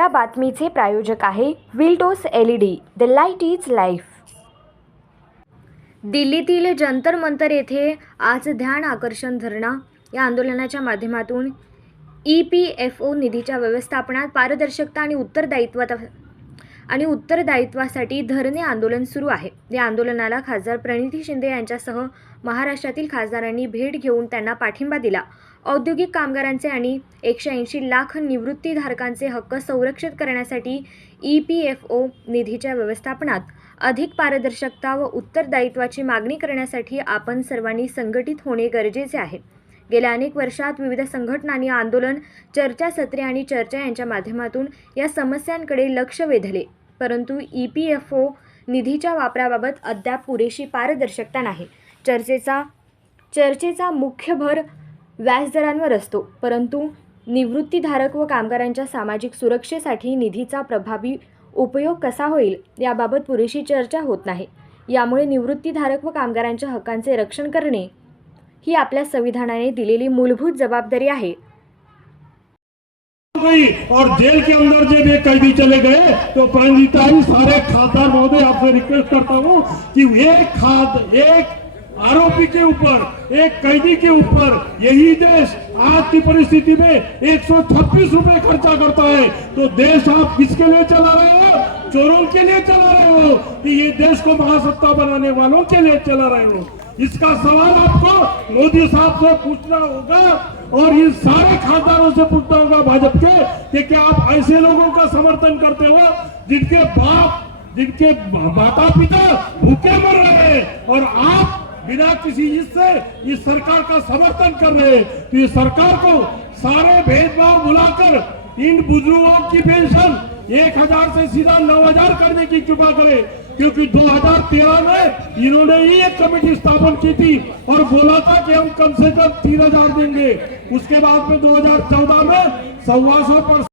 या बातमीचे प्रायोजक आहे विल्टोस LED, the light is life. दिल्लीतील जंतर मंतर येथे आज ध्यान आकर्षण धरणा या आंदोलनाच्या माध्यमातून EPFO निधीच्या व्यवस्थापनात पारदर्शकता आणि उत्तरदायित्वासाठी धरणे आंदोलन सुरू आहे। या आंदोलनाला खासदार प्रणिती शिंदे यांच्यासह महाराष्ट्रातील खासदारांनी भेट घेऊन त्यांना पाठिंबा दिला। औद्योगिक कामगारांचे आणि 180 लाख निवृत्तीधारकांचे हक्क संरक्षित करण्यासाठी EPFO निधीच्या व्यवस्थापनात अधिक पारदर्शकता व उत्तरदायित्वाची मागणी करण्यासाठी आपण सर्वांनी संघटित होणे गरजेचे आहे। गेल्या अनेक वर्षात विविध संघटनांनी आंदोलन, चर्चासत्रे आणि चर्चा यांच्या माध्यमातून या समस्यांकडे लक्ष वेधले, परंतु EPFO निधीच्या वापराबाबत अद्याप पुरेशी पारदर्शकता नाही। चर्चेचा मुख्य भर व्याजदरांवर असतो, परंतु निवृत्तीधारक व कामगारांच्या सामाजिक सुरक्षेसाठी निधीचा प्रभावी उपयोग कसा होईल याबाबत पुरेशी चर्चा होत नाही। यामुळे निवृत्तीधारक व कामगारांच्या हक्कांचे रक्षण करणे ही आपल्या संविधानाने दिलेली मूलभूत जबाबदारी आहे। और जेल के अंदर जब ये कैदी चले गए तो प्रांजीताई सारे खासदार महोदय आपसे रिक्वेस्ट करता हूँ कि एक आरोपी के ऊपर, एक कैदी के ऊपर यही देश आज की परिस्थिति में 126 रुपए खर्चा करता है। तो देश आप किसके लिए चला रहे हो? चोरों के लिए चला रहे हो कि ये देश को महासत्ता बनाने वालों के लिए चला रहे हो? इसका सवाल आपको मोदी साहब से पूछना होगा और इन सारे खासदारों से पूछना होगा भाजपा के कि क्या आप ऐसे लोगों का समर्थन करते हो जिनके माता पिता भूखे मर रहे हैं और आप बिना किसी इससे इस सरकार का समर्थन कर रहे हैं? तो ये सरकार को सारे भेदभाव भुलाकर इन बुजुर्गों की पेंशन 1000 से सीधा 9000 करने की कृपा करे, क्योंकि 2013 में इन्होंने ही एक कमेटी स्थापन की थी और बोला था कि हम कम से कम 3000 देंगे। उसके बाद में 2014 में 125%